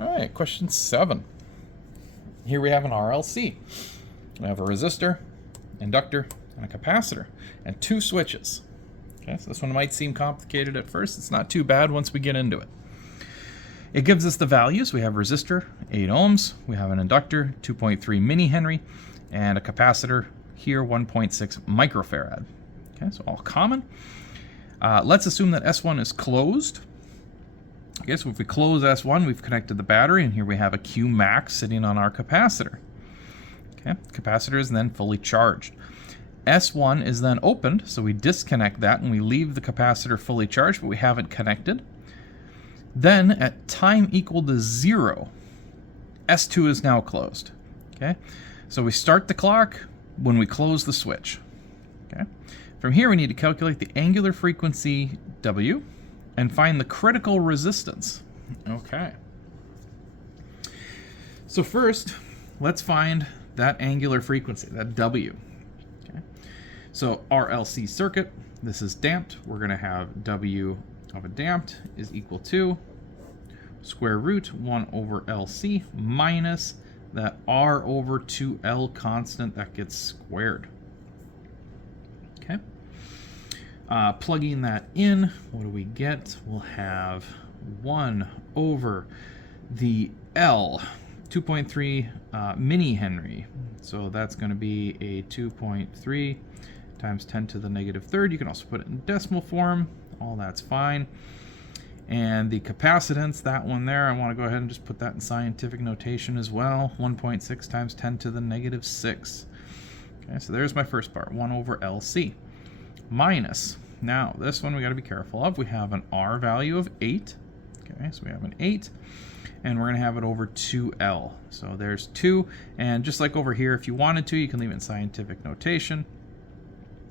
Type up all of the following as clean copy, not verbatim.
All right, question 7. Here we have an RLC. We have a resistor, inductor, and a capacitor, and 2 switches. Okay, so this one might seem complicated at first. It's not too bad once we get into it. It gives us the values. We have resistor, 8 ohms. We have an inductor, 2.3 mini-henry, and a capacitor here, 1.6 microfarad. Okay, so all common. Let's assume that S1 is closed. Okay, so if we close S1, we've connected the battery, and here we have a Q max sitting on our capacitor. Okay, capacitor is then fully charged. S1 is then opened, so we disconnect that and we leave the capacitor fully charged, but we haven't connected. Then at time equal to 0, S2 is now closed. Okay, so we start the clock when we close the switch. Okay, from here we need to calculate the angular frequency W and find the critical resistance. Okay, so first let's find that angular frequency, that W. Okay, so RLC circuit, this is damped. We're going to have W of a damped is equal to square root 1 over LC minus that R over 2L constant that gets squared. Okay. Plugging that in, what do we get? We'll have 1 over the L, 2.3 mini-henry. So that's going to be a 2.3 times 10 to the negative third. You can also put it in decimal form. All that's fine. And the capacitance, that one there, I want to go ahead and just put that in scientific notation as well. 1.6 times 10 to the negative 6. Okay, so there's my first part, 1 over LC. Minus, now this one we got to be careful of. We have an R value of 8. Okay, so we have an 8. And we're going to have it over 2L. So there's 2. And just like over here, if you wanted to, you can leave it in scientific notation.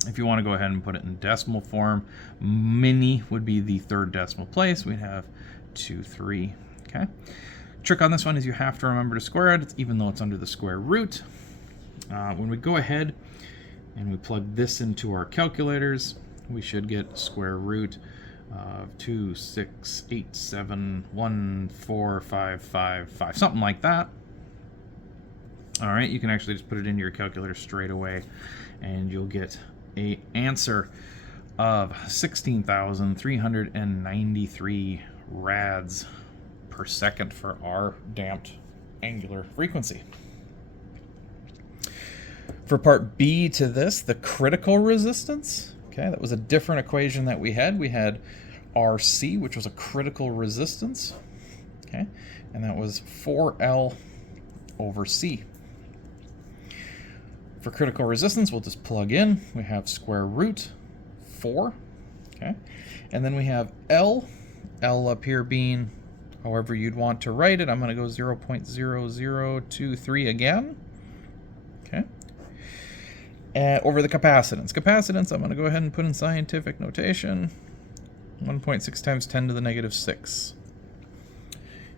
If you want to go ahead and put it in decimal form, mini would be the third decimal place. We'd have 2, 3. Okay. Trick on this one is you have to remember to square it, even though it's under the square root. When we go ahead and we plug this into our calculators, we should get square root of 2, 6, 8, 7, 1, 4, 5, 5, 5, something like that. All right, you can actually just put it into your calculator straight away, and you'll get an answer of 16,393 rads per second for our damped angular frequency. For part B to this, the critical resistance, okay, that was a different equation that we had. We had RC, which was a critical resistance, okay, and that was 4L over C. For critical resistance, we'll just plug in. We have square root 4, okay, and then we have L up here being however you'd want to write it. I'm going to go 0.0023 again, okay. And over the capacitance. Capacitance, I'm going to go ahead and put in scientific notation. 1.6 times 10 to the negative 6.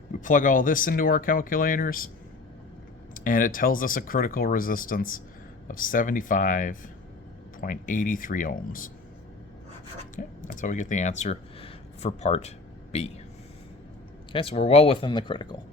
We plug all this into our calculators, and it tells us a critical resistance of 75.83 ohms. Okay, that's how we get the answer for part B. Okay, so we're well within the critical.